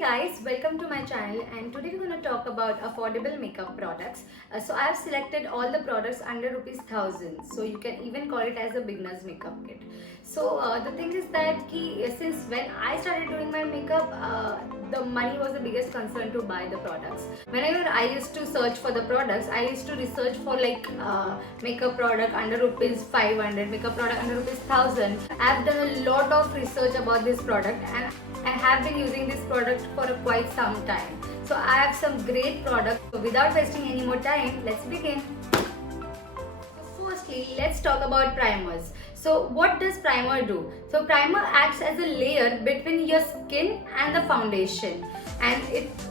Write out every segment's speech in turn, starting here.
Guys, welcome to my channel, and today we're going to talk about affordable makeup products. So I have selected all the products under rupees 1000, so you can even call it as a beginner's makeup kit. So the thing is that since when I started doing my makeup, the money was the biggest concern to buy the products. Whenever I used to search for the products, I used to research for like makeup product under rupees 500, makeup product under rupees 1000. I've done a lot of research about this product, and I have been using this product for quite some time. So I have some great products. So without wasting any more time, let's begin. Firstly, let's talk about primers. So what does primer do? So primer acts as a layer between your skin and the foundation, and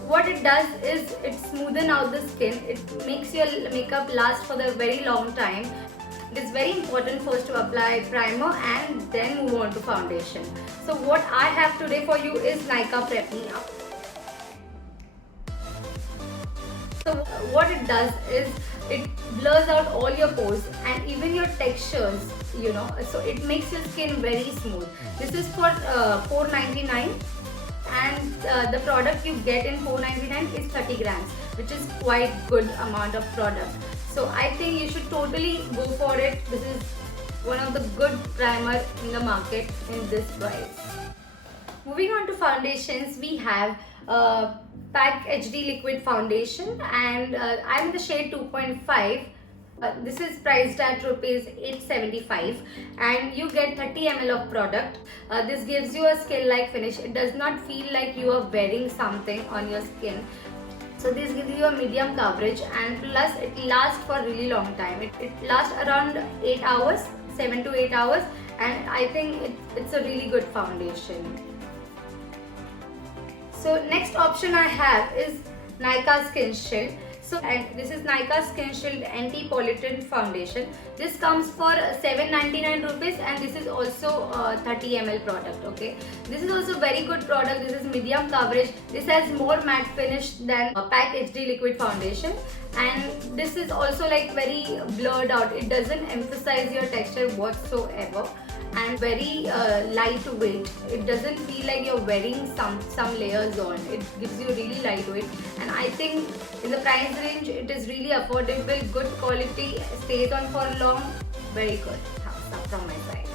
what it does is it smoothen out the skin. It makes your makeup last for the very long time. It is very important first to apply primer and then move on to foundation. So what I have today for you is Nykaa Prep Me Up. So what it does is it blurs out all your pores and even your textures, so it makes your skin very smooth. This is for $4.99, and the product you get in $4.99 is 30 grams, which is quite good amount of product. So I think you should totally go for it. This is one of the good primer in the market in this price. Moving on to foundations, we have PAC HD Liquid Foundation, and I'm in the shade 2.5. This is priced at rupees 875, and you get 30 ml of product. This gives you a skin-like finish. It does not feel like you are wearing something on your skin. So this gives you a medium coverage, and plus it lasts for a really long time. It lasts around 8 hours, 7 to 8 hours, and I think it's a really good foundation. So next option I have is Nykaa Skin Shield. And this is Nykaa Skin Shield Anti-Pollutant Foundation. This comes for 799 rupees, and this is also 30 ml product. Okay, this is also very good product. This is medium coverage. This has more matte finish than PAC HD Liquid Foundation, and this is also like very blurred out. It doesn't emphasize your texture whatsoever, and very lightweight. It doesn't feel like you're wearing some layers on. It gives you really lightweight, and I think in the price range it is really affordable, good quality, stays on for long. Very good. Thumbs up from my side.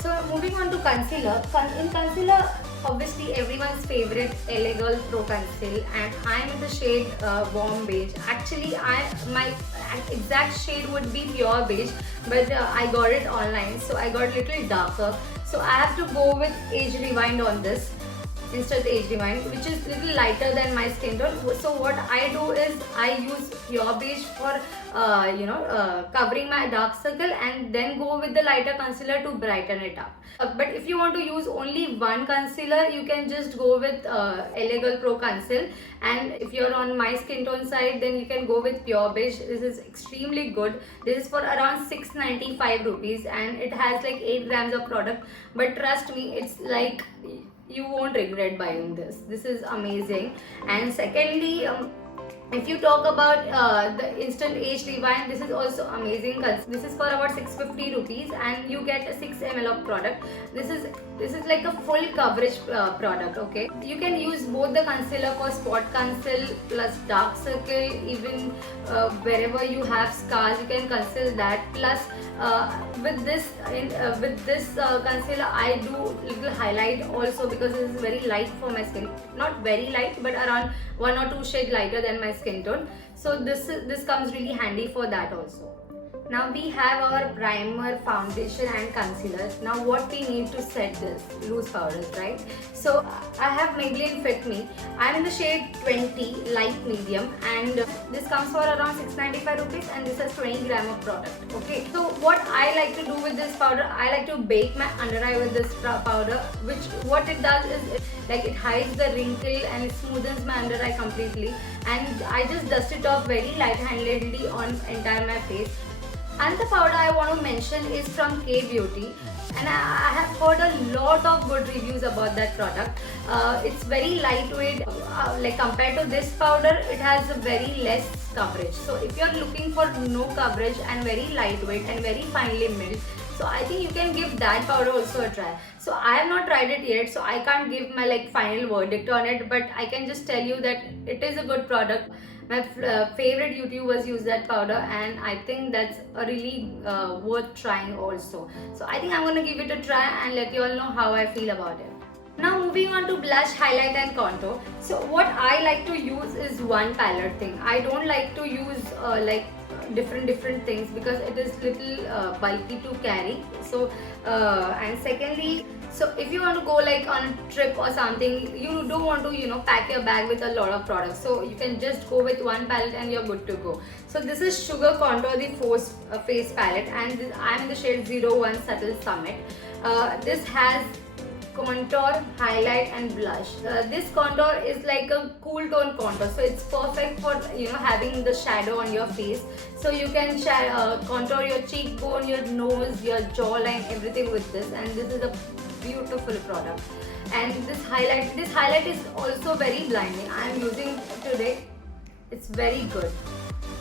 So moving on to concealer. In concealer, obviously everyone's favorite LA Girl Pro Conceal, and I'm in the shade warm beige. Actually, my exact shade would be pure beige, but I got it online, so I got a little darker. So I have to go with Age Rewind on this. Instant Age Rewind, which is little lighter than my skin tone. So what I do is I use pure beige for covering my dark circle, and then go with the lighter concealer to brighten it up. But if you want to use only one concealer, you can just go with LA Girl Pro Conceal, and if you're on my skin tone side, then you can go with pure beige. This is extremely good. This is for around 695 rupees, and it has like 8 grams of product, but trust me, it's like you won't regret buying this. This is amazing. And secondly, if you talk about the Instant Age Rewind, this is also amazing. This is for about 650 rupees, and you get a 6 ml of product. This is like a full coverage product. Okay, you can use both the concealer for spot conceal plus dark circle. Even wherever you have scars, you can conceal that. Plus with this concealer, I do little highlight also, because this is very light for my skin. Not very light, but around 1 or 2 shades lighter than my skin tone. So this comes really handy for that also. Now we have our primer, foundation and concealer. Now what we need to set this? Loose powders, right? So I have Maybelline Fit Me. I'm in the shade 20, light medium, and this comes for around 695 rupees, and this has 20 grams of product. Okay, so what I like to do with this powder, I like to bake my under eye with this powder, which what it does is it hides the wrinkle and it smoothens my under eye completely, and I just dust it off very light-handedly on entire my face. Another powder I want to mention is from K Beauty, and I have heard a lot of good reviews about that product. It's very lightweight. Like compared to this powder, it has a very less coverage. So if you are looking for no coverage and very lightweight and very finely milled, So I think you can give that powder also a try. So I have not tried it yet, so I can't give my like final verdict on it, but I can just tell you that it is a good product. My favorite YouTubers use that powder, and I think that's a really worth trying also. So I think I'm gonna give it a try and let you all know how I feel about it. Now moving on to blush, highlight and contour. So what I like to use is one palette thing. I don't like to use different things because it is little bulky to carry. So and secondly, so if you want to go like on a trip or something, you don't want to pack your bag with a lot of products, so you can just go with one palette and you're good to go. So this is Sugar Contour, the face palette, and I'm in the shade 01 Subtle Summit. This has contour, highlight and blush. This contour is like a cool tone contour, so it's perfect for having the shadow on your face. So you can contour your cheekbone, your nose, your jawline, everything with this, and this is a beautiful product. And this highlight is also very blinding. I am using today. It's very good,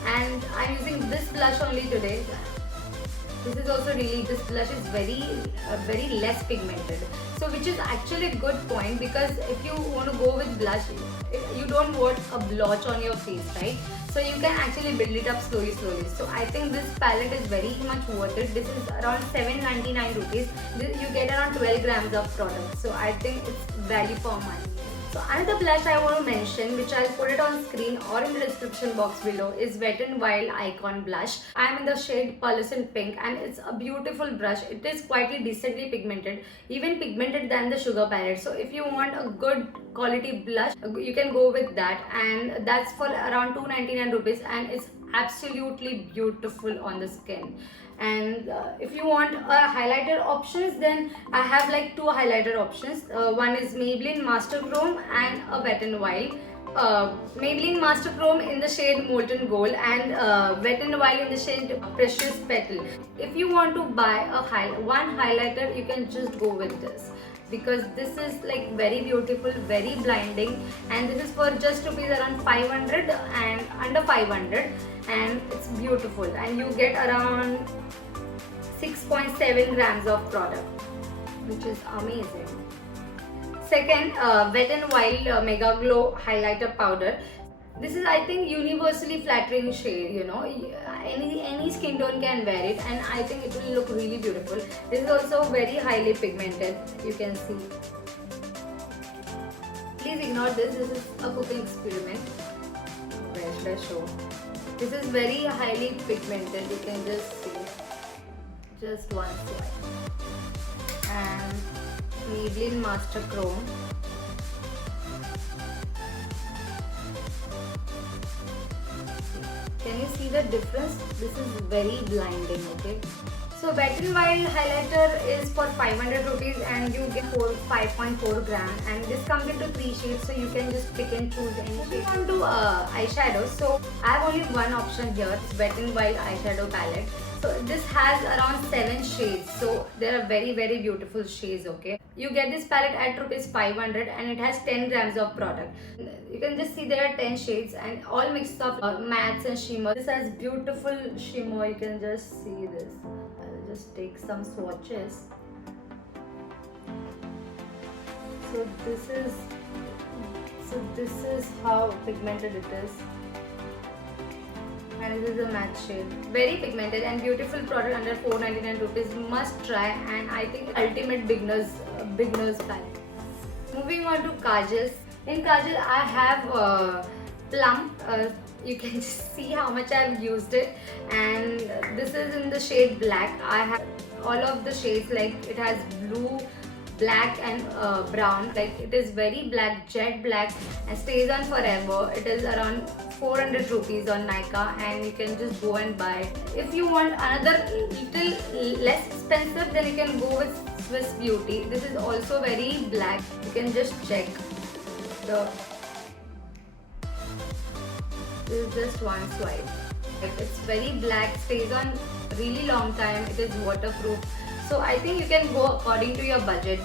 and I'm using this blush only today. This is also this blush is very less pigmented, so which is actually a good point, because if you want to go with blush, you don't want a blotch on your face, right? So you can actually build it up slowly. So I think this palette is very much worth it. This is around 799 rupees. You get around 12 grams of product, so I think it's value for money. So another blush I want to mention, which I'll put it on screen or in the description box below, is Wet n Wild Icon Blush. I'm in the shade Pearlescent Pink, and it's a beautiful brush. It is quite decently pigmented, even pigmented than the Sugar palette. So if you want a good quality blush, you can go with that, and that's for around 299 rupees, and it's absolutely beautiful on the skin. And if you want highlighter options, then I have like two highlighter options. One is Maybelline Master Chrome and a Wet n Wild. Maybelline Master Chrome in the shade Molten Gold, and Wet n Wild in the shade Precious Petal. If you want to buy one highlighter, you can just go with this, because this is like very beautiful, very blinding, and this is for just rupees around 500 and under 500, and it's beautiful, and you get around 6.7 grams of product, which is amazing. Second, Wet n Wild Mega Glow Highlighter Powder. This is, I think, universally flattering shade. Any skin tone can wear it, and I think it will look really beautiful. This is also very highly pigmented, you can see. Please ignore this. This is a cooking experiment. Where should I show? This is very highly pigmented. You can just see. Just one swipe. And Maybelline Master Chrome. Can you see the difference? This is very blinding, okay? So Wet n Wild highlighter is for 500 rupees, and you get 5.4 gram, and this comes into 3 shades, so you can just pick and choose any shade. Moving on to eyeshadows. So I have only one option here. It's Wet n Wild eyeshadow palette. So this has around 7 shades, so there are very beautiful shades, okay? You get this palette at rupees 500, and it has 10 grams of product. You can just see there are 10 shades, and all mixed of mattes and shimmer. This has beautiful shimmer. You can just see this. I'll just take some swatches. So this is how pigmented it is. And this is a matte shade. Very pigmented and beautiful product under 499 rupees. Must try, and I think ultimate beginners palette. Moving on to kajals. In kajal, I have Plum. You can just see how much I've used it, and this is in the shade Black. I have all of the shades, like it has blue, black and brown. Like it is very black, jet black, and stays on forever. It is around 400 rupees on Nykaa, and you can just go and buy it. If you want another little less expensive, then you can go with Swiss Beauty. This is also very black. You can just check. This is just one swipe. It's very black, stays on really long time. It is waterproof. So I think you can go according to your budget.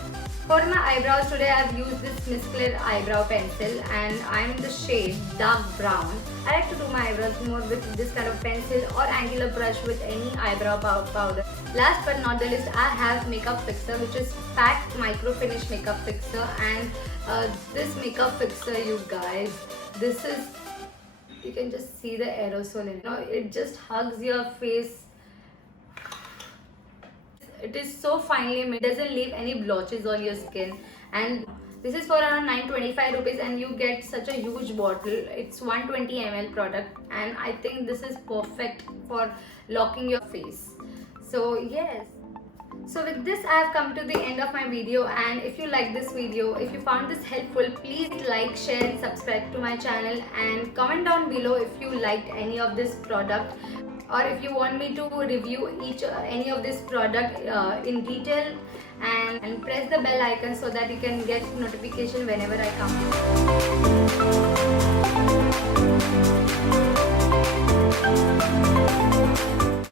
For my eyebrows today, I have used this Miss Claire eyebrow pencil, and I'm in the shade dark brown. I like to do my eyebrows more with this kind of pencil or angular brush with any eyebrow powder. Last but not the least, I have makeup fixer, which is packed micro finish makeup fixer. And this makeup fixer, you guys, this is, you can just see the aerosol in it. It just hugs your face. It is so finely made, doesn't leave any blotches on your skin. And this is for around 925 rupees, and you get such a huge bottle. It's 120 ml product, and I think this is perfect for locking your face. So yes. So with this, I have come to the end of my video, and if you like this video, if you found this helpful, please like, share and subscribe to my channel, and comment down below if you liked any of this product, or if you want me to review any of this product in detail, and press the bell icon so that you can get notification whenever I come.